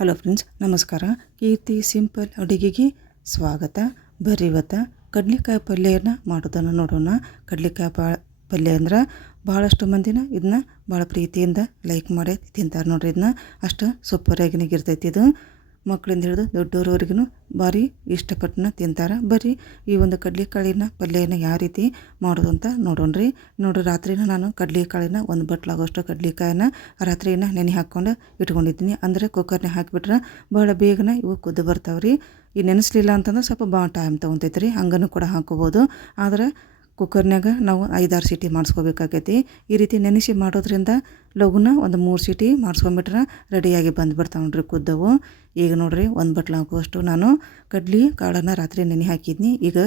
Hello friends, ನಮಸ್ಕಾರ. ಕೀರ್ತಿ simple ಅಡುಗೆಗೆ ಸ್ವಾಗತ. ಬರ್ರಿ ಇವತ್ತು ಕಡಲೆಕಾಯಿ ಪಲ್ಯನ ಮಾಡೋದನ್ನು ನೋಡೋಣ. ಕಡಲೆಕಾಯಿ ಪಲ್ಯ ಅಂದ್ರೆ ಭಾಳಷ್ಟು ಮಂದಿನ ಇದನ್ನ ಭಾಳ ಪ್ರೀತಿಯಿಂದ ಲೈಕ್ ಮಾಡಿ ತಿಂತಾರೆ ನೋಡ್ರಿ. ಇದನ್ನ ಅಷ್ಟು ಸೂಪರಾಗಿನಾಗಿರ್ತೈತಿ. ಇದು ಮಕ್ಕಳಿಂದ ಹಿಡಿದು ದೊಡ್ಡವ್ರವರೆಗೂ ಭಾರಿ ಇಷ್ಟಪಟ್ಟನ ತಿಂತಾರೆ. ಬರ್ರಿ ಈ ಒಂದು ಕಡಲೆಕಾಳಿನ ಪಲ್ಯನ ಯಾವ ರೀತಿ ಮಾಡೋದು ಅಂತ ನೋಡೋಣ್ರಿ. ನೋಡ್ರಿ, ರಾತ್ರಿನ ನಾನು ಕಡಲೆಕಾಳಿನ ಒಂದು ಬಟ್ಲಾಗೋಷ್ಟು ಕಡಲೆಕಾಯಿನ ರಾತ್ರಿನ ನೆನೆ ಹಾಕ್ಕೊಂಡು ಇಟ್ಕೊಂಡಿದ್ದೀನಿ. ಅಂದರೆ ಕುಕ್ಕರ್ನಾಗ ಹಾಕಿಬಿಟ್ರೆ ಭಾಳ ಬೇಗನೆ ಇವು ಕುದ್ದು ಬರ್ತಾವ್ರಿ. ಈ ನೆನೆಸ್ಲಿಲ್ಲ ಅಂತಂದ್ರೆ ಸ್ವಲ್ಪ ಭಾಳ ಟೈಮ್ ತೊಗೊತೈತೆ ರೀ. ಹಂಗನೂ ಕೂಡ ಹಾಕೋಬೋದು. ಆದರೆ ಕುಕ್ಕರ್ನಾಗ ನಾವು 5-6 ಸೀಟಿ ಮಾಡಿಸ್ಕೋಬೇಕಾಗೈತಿ. ಈ ರೀತಿ ನೆನೆಸಿ ಮಾಡೋದ್ರಿಂದ ಲಘುನ ಒಂದು 3 ಸೀಟಿ ಮಾಡಿಸ್ಕೊಂಬಿಟ್ರೆ ರೆಡಿಯಾಗಿ ಬಂದುಬಿಡ್ತಾವೆ ನೋಡ್ರಿ ಕುದ್ದವು. ಈಗ ನೋಡ್ರಿ, ಒಂದು ಬಟ್ಲಾಗುವಷ್ಟು ನಾನು ಕಡ್ಲಿ ಕಾಳನ್ನು ರಾತ್ರಿ ನೆನೆ ಹಾಕಿದ್ನಿ. ಈಗ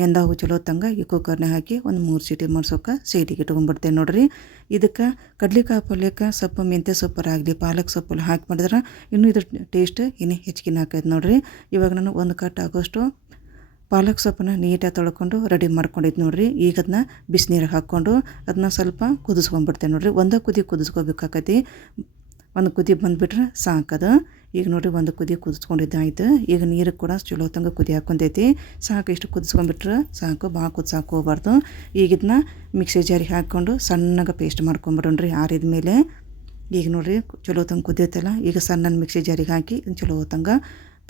ನೆಂದಾವು ಚಲೋ ತಂಗ ಈ ಕುಕ್ಕರ್ನಾಗ ಹಾಕಿ ಒಂದು 3 ಸೀಟಿ ಮಾಡ್ಸೋಕೆ ಸೈಡಿಗೆ ಇಟ್ಕೊಂಡ್ಬಿಡ್ತೇನೆ ನೋಡ್ರಿ. ಇದಕ್ಕೆ ಕಡ್ಲಿಕಾಯಿ ಪಲ್ಯಕ್ಕೆ ಸ್ವಲ್ಪ ಮೆಂತ್ಯ ಸೊಪ್ಪರಾಗಲಿ ಪಾಲಕ್ ಸೊಪ್ಪಲ್ಲಿ ಹಾಕಿ ಮಾಡಿದ್ರೆ ಇನ್ನೂ ಇದ್ರ ಟೇಸ್ಟ್ ಇನ್ನೂ ಹೆಚ್ಚಿಗೆ ಹಾಕೈತೆ ನೋಡ್ರಿ. ಇವಾಗ ನಾನು ಒಂದು ಕಟ್ ಆಗೋಷ್ಟು ಪಾಲಕ್ ಸೊಪ್ಪನ್ನ ನೀಟಾಗಿ ತೊಳ್ಕೊಂಡು ರೆಡಿ ಮಾಡ್ಕೊಂಡಿದ್ದು ನೋಡ್ರಿ. ಈಗ ಅದನ್ನ ಬಿಸಿನೀರಿಗೆ ಹಾಕ್ಕೊಂಡು ಅದನ್ನ ಸ್ವಲ್ಪ ಕುದಿಸ್ಕೊಂಡ್ಬಿಡ್ತೇನೆ ನೋಡ್ರಿ. ಒಂದೇ ಕುದಿ ಕುದಿಸ್ಕೋಬೇಕಾಕತಿ. ಒಂದು ಕುದಿ ಬಂದುಬಿಟ್ರೆ ಸಾಕದು. ಈಗ ನೋಡಿರಿ, ಒಂದು ಕುದಿ ಕುದಿಸ್ಕೊಂಡಿದ್ದಾಯ್ತು. ಈಗ ನೀರು ಕೂಡ ಚಲೋ ತಂಗ ಕುದಿ ಹಾಕ್ಕೊಂತೈತಿ. ಸಾಕು, ಇಷ್ಟು ಕುದಿಸ್ಕೊಂಡ್ಬಿಟ್ರೆ ಸಾಕು, ಭಾಳ ಕುದಿಸಾಕ ಹೋಗ್ಬಾರ್ದು. ಈಗ ಇದನ್ನ ಮಿಕ್ಸಿ ಜಾರಿಗೆ ಹಾಕ್ಕೊಂಡು ಸಣ್ಣಗೆ ಪೇಸ್ಟ್ ಮಾಡ್ಕೊಂಬಿಡೋಣ್ರಿ ಆರಿದ ಮೇಲೆ. ಈಗ ನೋಡಿರಿ, ಚಲೋ ತಂಗ ಕುದಿಯುತ್ತಲ್ಲ, ಈಗ ಸಣ್ಣ ಮಿಕ್ಸಿ ಜಾರಿಗೆ ಹಾಕಿ ಚಲೋ ತಂಗ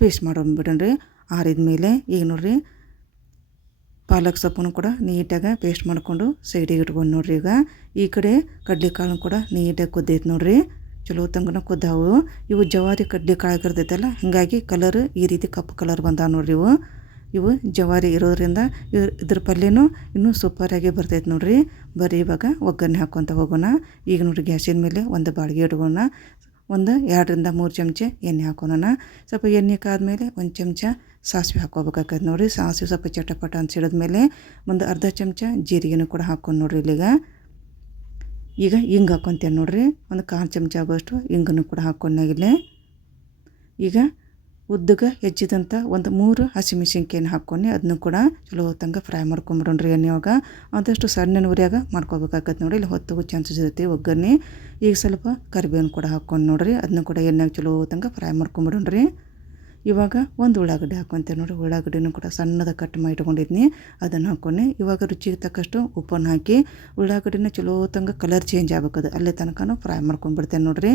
ಪೇಸ್ಟ್ ಮಾಡ್ಕೊಂಬಿಡೋಣ್ರಿ ಆರಿದ ಮೇಲೆ. ಈಗ ನೋಡಿರಿ, ಪಾಲಕ್ ಸೊಪ್ಪನ್ನು ಕೂಡ ನೀಟಾಗಿ ಪೇಸ್ಟ್ ಮಾಡಿಕೊಂಡು ಸೈಡಿಗೆ ಇಟ್ಕೊಂಡು ನೋಡ್ರಿ. ಈಗ ಈ ಕಡೆ ಕಡ್ಲೆಕಾಳು ಕೂಡ ನೀಟಾಗಿ ಕುದ್ದೈತೆ ನೋಡ್ರಿ. ಚಲೋ ತಂಗನ ಕುದ್ದಾವು. ಇವು ಜವಾರಿ ಕಡ್ಲೆಕಾಳು ಇರ್ತೈತಲ್ಲ, ಹಾಗಾಗಿ ಕಲರ್ ಈ ರೀತಿ ಕಪ್ಪು ಕಲರ್ ಬಂದಾವ ನೋಡ್ರಿ. ಇವು ಜವಾರಿ ಇರೋದ್ರಿಂದ ಇದ್ರ ಪಲ್ಯನೂ ಇನ್ನೂ ಸೂಪರಾಗಿ ಬರ್ತೈತೆ ನೋಡ್ರಿ. ಬರೀ ಇವಾಗ ಒಗ್ಗರಣೆ ಹಾಕ್ಕೊತ ಹೋಗೋಣ. ಈಗ ನೋಡ್ರಿ, ಗ್ಯಾಸಿನ ಮೇಲೆ ಒಂದು ಬಾಳಿಗೆ ಇಟ್ಕೋಣ. ಒಂದು 2-3 ಚಮಚ ಎಣ್ಣೆ ಹಾಕೋಣ. ಸ್ವಲ್ಪ ಎಣ್ಣೆ ಕಾದ್ಮೇಲೆ ಒಂದು ಚಮಚ ಸಾಸಿವೆ ಹಾಕ್ಕೋಬೇಕಾಗತ್ತೆ ನೋಡಿರಿ. ಸಾಸಿವೆ ಸ್ವಲ್ಪ ಚಟಪಟ ಅಂತ ಸಿಡಿದ್ಮೇಲೆ ಒಂದು ಅರ್ಧ ಚಮಚ ಜೀರಿಗೆನೂ ಕೂಡ ಹಾಕ್ಕೊಂಡು ನೋಡ್ರಿ. ಈಗ ಹಿಂಗೆ ಹಾಕ್ಕೊತೇನೆ ನೋಡ್ರಿ. ಒಂದು 1/4 ಚಮಚ ಆಗೋಷ್ಟು ಹಿಂಗನ್ನು ಕೂಡ ಹಾಕ್ಕೊಂಡಾಗಿಲ್ಲೇ. ಈಗ ಉದ್ದಗೆ ಹೆಚ್ಚಿದಂಥ ಒಂದು 3 ಹಸಿಮೆಣಸಿನ್ಕಾಯಿನ ಹಾಕ್ಕೊಂಡು ಅದನ್ನು ಕೂಡ ಚಲೋ ತಂಗ ಫ್ರೈ ಮಾಡ್ಕೊಂಬಿಡೋಣ್ರಿ ಎಣ್ಣೆಯಾಗ. ಆದಷ್ಟು ಸಣ್ಣ ಉರಿಯಾಗ ಮಾಡ್ಕೋಬೇಕಾಗತ್ತೆ ನೋಡಿ. ಇಲ್ಲಿ ಹೊತ್ತಗೂ ಚಾನ್ಸಸ್ ಇರುತ್ತೆ ಒಗ್ಗರಣೆ. ಈಗ ಸ್ವಲ್ಪ ಕರಿಬೇವನ್ನು ಕೂಡ ಹಾಕ್ಕೊಂಡು ನೋಡ್ರಿ, ಅದನ್ನು ಕೂಡ ಎಣ್ಣೆಗೆ ಚಲೋ ತಂಗ ಫ್ರೈ ಮಾಡ್ಕೊಂಬಿಡೋಣ್ರಿ. ಇವಾಗ ಒಂದು ಉಳ್ಳಾಗಡ್ಡೆ ಹಾಕ್ಕೊಂತೇವೆ ನೋಡಿರಿ. ಉಳ್ಳಾಗಡ್ಡೆನೂ ಕೂಡ ಸಣ್ಣದ ಕಟ್ ಮಾಡಿ ಇಟ್ಕೊಂಡಿದ್ನಿ, ಅದನ್ನು ಹಾಕ್ಕೊಂಡೆ. ಇವಾಗ ರುಚಿಗೆ ತಕ್ಕಷ್ಟು ಉಪ್ಪನ್ನು ಹಾಕಿ ಉಳ್ಳಾಗಡ್ಡೆನ ಚಲೋ ತಂಗ ಕಲರ್ ಚೇಂಜ್ ಆಗ್ಬೇಕದು, ಅಲ್ಲೇ ತನಕ ಫ್ರೈ ಮಾಡ್ಕೊಂಡ್ಬಿಡ್ತೇನೆ ನೋಡಿರಿ.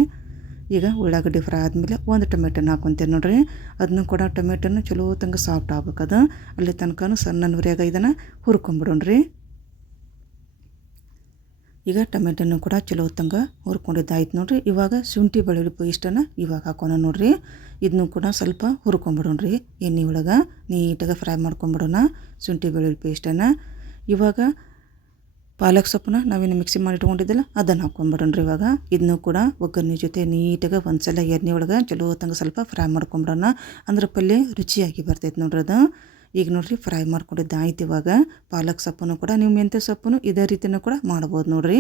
ಈಗ ಉಳ್ಳಾಗಡ್ಡೆ ಫ್ರೈ ಆದಮೇಲೆ ಒಂದು ಟೊಮೆಟೊನ ಹಾಕ್ಕೊಂತೇನೆ ನೋಡ್ರಿ. ಅದನ್ನು ಕೂಡ ಟೊಮೆಟೊನ ಚಲೋ ತಂಗ ಸಾಫ್ಟ್ ಆಗ್ಬೇಕದು, ಅಲ್ಲಿ ತನಕ ಸಣ್ಣ ಉರಿಯಾಗ ಇದನ್ನು ಹುರ್ಕೊಂಬಿಡೋಣ್ರಿ. ಈಗ ಟೊಮೆಟೊನು ಕೂಡ ಚಲೋ ತಂಗ ಹುರ್ಕೊಂಡಿದ್ದಾಯ್ತು ನೋಡ್ರಿ. ಇವಾಗ ಶುಂಠಿ ಬೆಳ್ಳುಳ್ಳಿ ಪೇಸ್ಟನ್ನು ಇವಾಗ ಹಾಕೋಣ ನೋಡ್ರಿ. ಇದನ್ನು ಕೂಡ ಸ್ವಲ್ಪ ಹುರ್ಕೊಂಬಿಡೋಣ್ರಿ ಎಣ್ಣೆ ಒಳಗೆ. ನೀಟಾಗಿ ಫ್ರೈ ಮಾಡ್ಕೊಂಬಿಡೋಣ ಶುಂಠಿ ಬೆಳ್ಳುಳ್ಳಿ ಪೇಸ್ಟನ್ನು. ಇವಾಗ ಪಾಲಕ್ ಸೊಪ್ಪನ್ನ ನಾವೇನು ಮಿಕ್ಸಿ ಮಾಡಿ ಇಟ್ಕೊಂಡಿದ್ದಲ್ಲ ಅದನ್ನು ಹಾಕ್ಕೊಂಬಿಡೋಣ್ರಿ. ಇವಾಗ ಇದನ್ನು ಕೂಡ ಒಗ್ಗರಣೆ ಜೊತೆ ನೀಟಾಗಿ ಒಂದ್ಸಲ ಎಣ್ಣೆ ಒಳಗೆ ಚಲೋ ತಂಗ ಸ್ವಲ್ಪ ಫ್ರೈ ಮಾಡ್ಕೊಂಬಿಡೋಣ. ಅಂದ್ರೆ ಪಲ್ಯ ರುಚಿಯಾಗಿ ಬರ್ತೈತೆ ನೋಡ್ರಿ ಅದು. ಈಗ ನೋಡ್ರಿ, ಫ್ರೈ ಮಾಡ್ಕೊಂಡಿದ್ದಾಯ್ತು. ಇವಾಗ ಪಾಲಕ್ ಸೊಪ್ಪನ್ನು ಕೂಡ ನೀವು ಮೆಂತ್ಯ ಸೊಪ್ಪನ್ನು ಇದೇ ರೀತಿಯೂ ಕೂಡ ಮಾಡ್ಬೋದು ನೋಡ್ರಿ.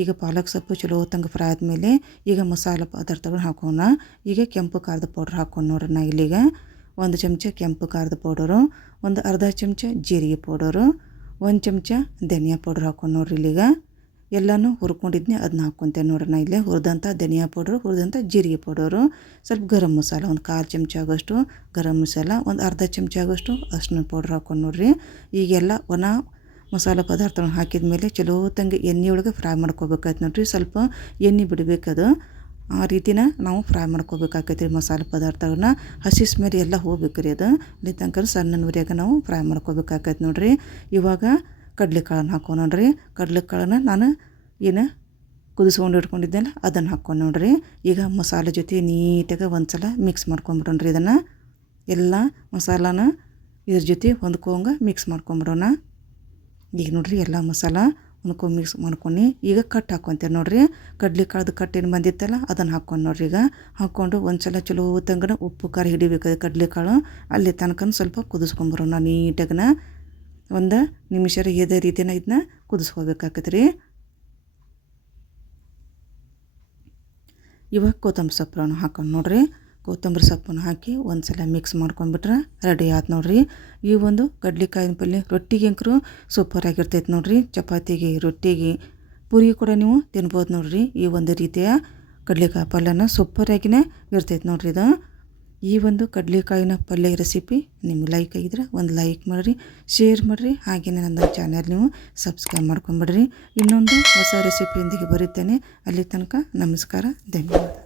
ಈಗ ಪಾಲಕ್ ಸೊಪ್ಪು ಚಲೋ ತಂಗ ಫ್ರೈ ಆದಮೇಲೆ ಈಗ ಮಸಾಲೆ ಪದಾರ್ಥಗಳು ಹಾಕೋಣ. ಈಗ ಕೆಂಪು ಖಾರದ ಪೌಡ್ರ್ ಹಾಕ್ಕೊಂಡು ನೋಡ್ರಿ. ನಾ ಇಲ್ಲಿಗ 1 ಚಮಚ ಕೆಂಪು ಖಾರದ ಪೌಡರು, ಒಂದು ಅರ್ಧ ಚಮಚ ಜೀರಿಗೆ ಪೌಡರು, 1 ಚಮಚ ಧನಿಯಾ ಪೌಡ್ರ್ ಹಾಕ್ಕೊಂಡು ನೋಡ್ರಿ. ಇಲ್ಲಿಗ ಎಲ್ಲನೂ ಹುರ್ಕೊಂಡಿದ್ನಿ, ಅದನ್ನ ಹಾಕ್ಕೊತೇನೆ ನೋಡ್ರಿ. ನಾ ಇಲ್ಲೇ ಹುರಿದಂಥ ಧನಿಯಾ ಪೌಡ್ರು, ಹುರಿದಂಥ ಜೀರಿಗೆ ಪೌಡರು, ಸ್ವಲ್ಪ ಗರಂ ಮಸಾಲ ಒಂದು 1/4 ಚಮಚ ಆಗೋಷ್ಟು ಗರಂ ಮಸಾಲ, ಒಂದು ಅರ್ಧ ಚಮಚ ಆಗೋಷ್ಟು ಅರಿಶಿನ ಪೌಡ್ರ್ ಹಾಕ್ಕೊಂಡು ನೋಡ್ರಿ. ಈಗೆಲ್ಲ ಒಣ ಮಸಾಲೆ ಪದಾರ್ಥಗಳನ್ನ ಹಾಕಿದ ಮೇಲೆ ಚಲೋ ತಂಗ ಎಣ್ಣೆ ಒಳಗೆ ಫ್ರೈ ಮಾಡ್ಕೋಬೇಕಾಯ್ತು ನೋಡ್ರಿ. ಸ್ವಲ್ಪ ಎಣ್ಣೆ ಬಿಡಬೇಕದು, ಆ ರೀತಿನ ನಾವು ಫ್ರೈ ಮಾಡ್ಕೋಬೇಕಾಗೈತೆ ರೀ ಮಸಾಲೆ ಪದಾರ್ಥಗಳನ್ನ. ಹಸಿ ಸ್ಮೆಲ್ ಎಲ್ಲ ಹೋಗ್ಬೇಕು ರೀ ಅದು, ಅಲ್ಲಿ ತನಕ ಸಣ್ಣ ಉರಿಯಾಗ ನಾವು ಫ್ರೈ ಮಾಡ್ಕೋಬೇಕಾಗೈತೆ ನೋಡ್ರಿ. ಇವಾಗ ಕಡಲೆಕಾಳನ್ನ ಹಾಕೋ ನೋಡ್ರಿ. ಕಡಲೆಕಾಳನ್ನ ನಾನು ಏನು ಕುದಿಸ್ಕೊಂಡು ಇಟ್ಕೊಂಡಿದ್ದೆಲ್ಲ ಅದನ್ನು ಹಾಕ್ಕೊಂಡು ನೋಡ್ರಿ. ಈಗ ಮಸಾಲೆ ಜೊತೆ ನೀಟಾಗಿ ಒಂದ್ಸಲ ಮಿಕ್ಸ್ ಮಾಡ್ಕೊಂಬಿಡೋಣ್ರಿ. ಇದನ್ನು ಎಲ್ಲ ಮಸಾಲಾನ ಇದ್ರ ಜೊತೆ ಹೊಂದ್ಕೊಂಗ ಮಿಕ್ಸ್ ಮಾಡ್ಕೊಂಬಿಡೋಣ. ಈಗ ನೋಡ್ರಿ, ಎಲ್ಲ ಮಸಾಲ ಹೊಂದ್ಕೊಂಡು ಮಿಕ್ಸ್ ಮಾಡ್ಕೊಂಡು ಈಗ ಕಟ್ ಹಾಕ್ಕೊಂತೇವೆ ನೋಡ್ರಿ. ಕಡಲೆಕಾಳದ ಕಟ್ ಏನು ಬಂದಿತ್ತಲ್ಲ ಅದನ್ನು ಹಾಕ್ಕೊಂಡು ನೋಡ್ರಿ. ಈಗ ಹಾಕ್ಕೊಂಡು ಒಂದ್ಸಲ ಚಲೋ ತಂಗನ ಉಪ್ಪು ಖಾರ ಹಿಡಿಬೇಕು ಕಡಲೆಕಾಳು, ಅಲ್ಲಿ ತನಕ ಸ್ವಲ್ಪ ಕುದಿಸ್ಕೊಂಬರೋಣ ನೀಟಾಗನ. 1 ನಿಮಿಷ ಇದೇ ರೀತಿನ ಇದನ್ನ ಕುದಿಸ್ಕೋಬೇಕಾಗತ್ತೆ ರೀ. ಇವಾಗ ಕೊತ್ತಂಬರಿ ಸೊಪ್ಪನ್ನು ಹಾಕೊಂಡು ನೋಡ್ರಿ. ಕೊತ್ತಂಬರಿ ಸೊಪ್ಪನ್ನು ಹಾಕಿ ಒಂದ್ಸಲ ಮಿಕ್ಸ್ ಮಾಡ್ಕೊಂಡ್ಬಿಟ್ರೆ ರೆಡಿ ಆಯ್ತು ನೋಡ್ರಿ. ಈ ಒಂದು ಕಡ್ಲೆಕಾಯಿನ ಪಲ್ಯ ರೊಟ್ಟಿಗೆ ಅಂಕರು ಸೂಪರಾಗಿರ್ತೈತೆ ನೋಡ್ರಿ. ಚಪಾತಿಗೆ, ರೊಟ್ಟಿಗೆ, ಪೂರಿ ಕೂಡ ನೀವು ತಿನ್ಬೋದು ನೋಡ್ರಿ. ಈ ಒಂದು ರೀತಿಯ ಕಡಲೆಕಾಯಿ ಪಲ್ಯನ ಸೂಪರಾಗಿನೇ ಇರ್ತೈತೆ ನೋಡ್ರಿ ಇದು. ಈ ಒಂದು ಕಡಲೆಕಾಯಿನ ಪಲ್ಯ ರೆಸಿಪಿ ನಿಮ್ಗೆ ಲೈಕ್ ಆಗಿದ್ರೆ ಒಂದು ಲೈಕ್ ಮಾಡಿರಿ, ಶೇರ್ ಮಾಡಿರಿ, ಹಾಗೆಯೇ ನನ್ನ ಚಾನಲ್ ನೀವು ಸಬ್ಸ್ಕ್ರೈಬ್ ಮಾಡ್ಕೊಂಬಿಡ್ರಿ. ಇನ್ನೊಂದು ಹೊಸ ರೆಸಿಪಿಯೊಂದಿಗೆ ಬರುತ್ತೇನೆ. ಅಲ್ಲಿ ತನಕ ನಮಸ್ಕಾರ, ಧನ್ಯವಾದ.